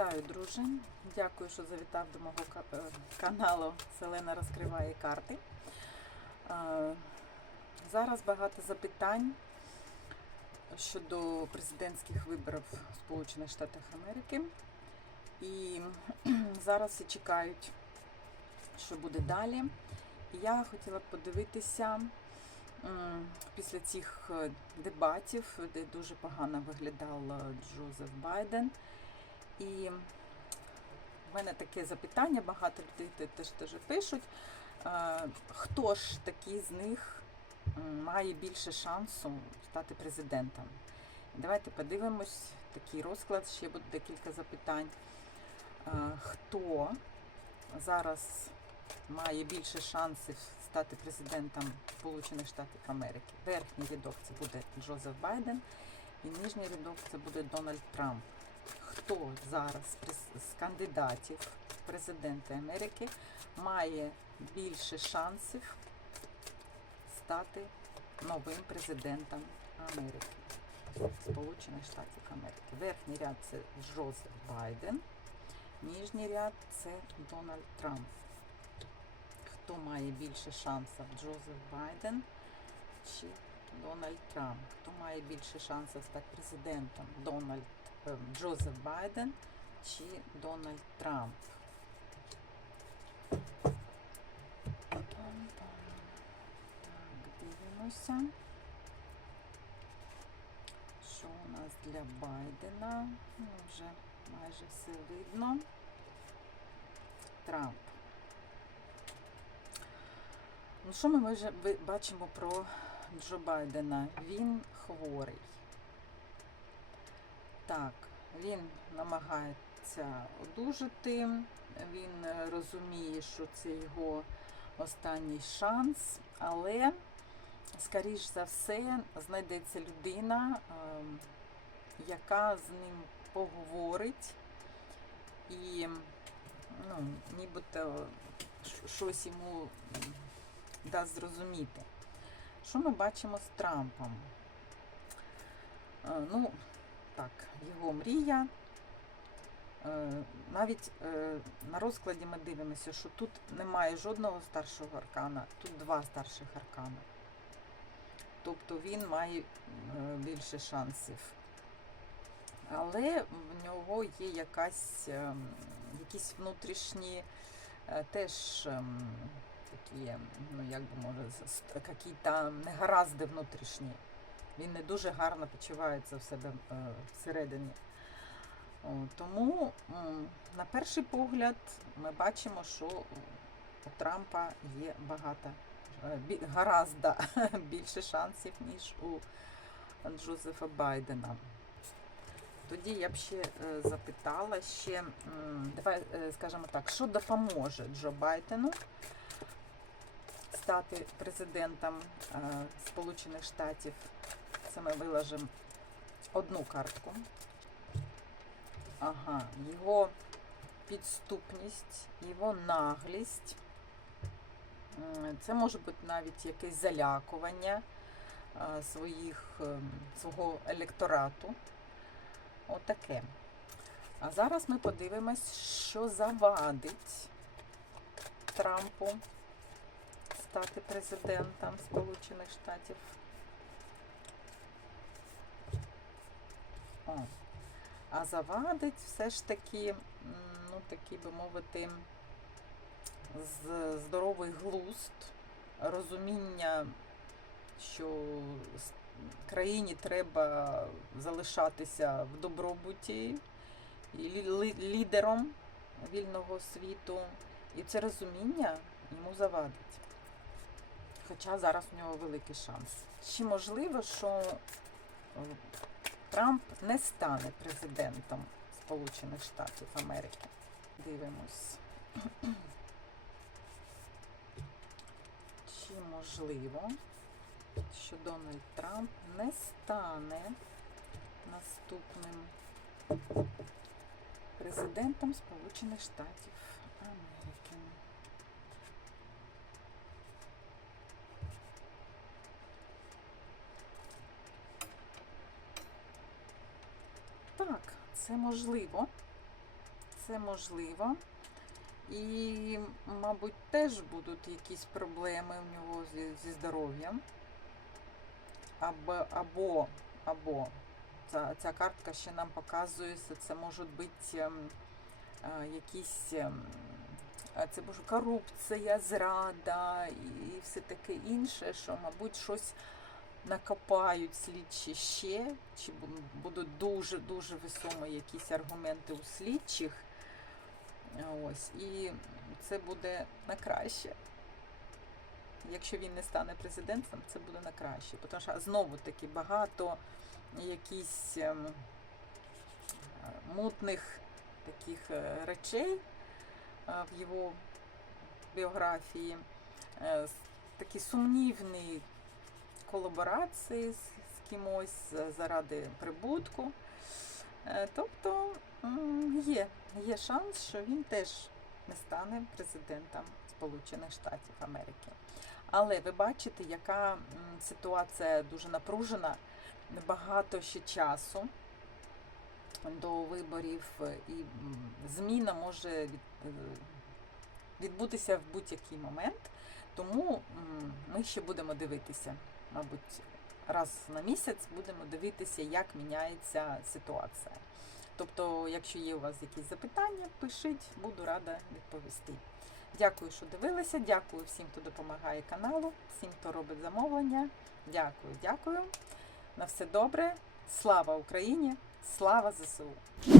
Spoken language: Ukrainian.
Вітаю, друже. Дякую, що завітав до мого е, каналу Селена розкриває карти. Е, Зараз багато запитань щодо президентських виборів в Сполучених Штатах Америки. І зараз всі чекають, що буде далі. Я хотіла б подивитися після цих е, дебатів, де дуже погано виглядав Джозеф Байден. І в мене таке запитання, багато людей теж теж пишуть. е, Хто ж такий з них має більше шансу стати президентом? Давайте подивимось такий розклад, ще буде декілька запитань. Е, Хто зараз має більше шансів стати президентом Сполучених Штатів Америки? Верхній рядок це буде Джозеф Байден, і нижній рядок це буде Дональд Трамп хто зараз з кандидатів в президенти Америки має більше шансів стати новим президентом Америки, Сполучених Штатів Америки. Верхній ряд це Джозеф Байден, нижній ряд це Дональд Трамп. Хто має більше шансів? Джозеф Байден чи Дональд Трамп? Хто має більше шансів стати президентом? Дональд Джозеф Байден чи Дональд Трамп? Так, дивимося. Що у нас для Байдена? Ну, вже майже все видно. Трамп. Ну, що ми ви- бачимо про Джо Байдена? Він хворий. Так, він намагається одужати, він е, розуміє, що це його останній шанс, але, скоріш за все, знайдеться людина, ем, яка з ним поговорить і ну, нібито щось йому дасть зрозуміти. Що ми бачимо з Трампом? Е, Ну, так, його мрія. Е, Навіть е, на розкладі ми дивимося, що тут немає жодного старшого аркана, тут два старших аркана. Тобто він має е, більше шансів. Але в нього є якась, якісь внутрішні теж такі, ну як би може, якісь негаразди внутрішні. Він не дуже гарно почувається в себе е, всередині. Тому на перший погляд ми бачимо, що у Трампа є багато е, гаразда більше шансів, ніж у Джозефа Байдена. Тоді я б ще е, запитала ще, давай скажемо так, що допоможе Джо Байдену стати президентом Сполучених Штатів. Це ми виложимо одну картку. Ага, його підступність, його наглість. Це може бути навіть якесь залякування е, своїх, ем, свого електорату. Отаке. А зараз ми подивимось, що завадить Трампу стати президентом Сполучених Штатів. О. А завадить все ж таки, ну такий би мовити, з- здоровий глузд, розуміння, що країні треба залишатися в добробуті лідером вільного світу. І це розуміння йому завадить. Хоча зараз у нього великий шанс. Чи можливо, що Трамп не стане президентом Сполучених Штатів Америки? Дивимось. Чи можливо, що Дональд Трамп не стане наступним президентом Сполучених Штатів Америки? Так, це можливо. це можливо. І, мабуть, теж будуть якісь проблеми в нього зі, зі здоров'ям. Або, або, або ця, ця картка ще нам показує, що це можуть бути ем, е, якісь ем, це може корупція, зрада і все таке інше, що, мабуть, щось накопають слідчі ще, чи будуть дуже-дуже весомі якісь аргументи у слідчих. Ось, і це буде на краще. Якщо він не стане президентом, це буде на краще. Тому що знову таки багато якісь ем, мутних таких е, речей е, в його біографії, е, с- такі сумнівні колаборації з, з кимось заради прибутку. Е, Тобто є, є шанс, що він теж не стане президентом Сполучених Штатів Америки. Але ви бачите, яка ситуація дуже напружена, багато ще часу до виборів, і зміна може е, відбутися в будь-який момент. Тому ми ще будемо дивитися, мабуть, раз на місяць будемо дивитися, як міняється ситуація. Тобто, якщо є у вас якісь запитання, пишіть, буду рада відповісти. Дякую, що дивилися. Дякую всім, хто допомагає каналу, всім, хто робить замовлення. Дякую, дякую. На все добре. Слава Україні! Слава ЗСУ!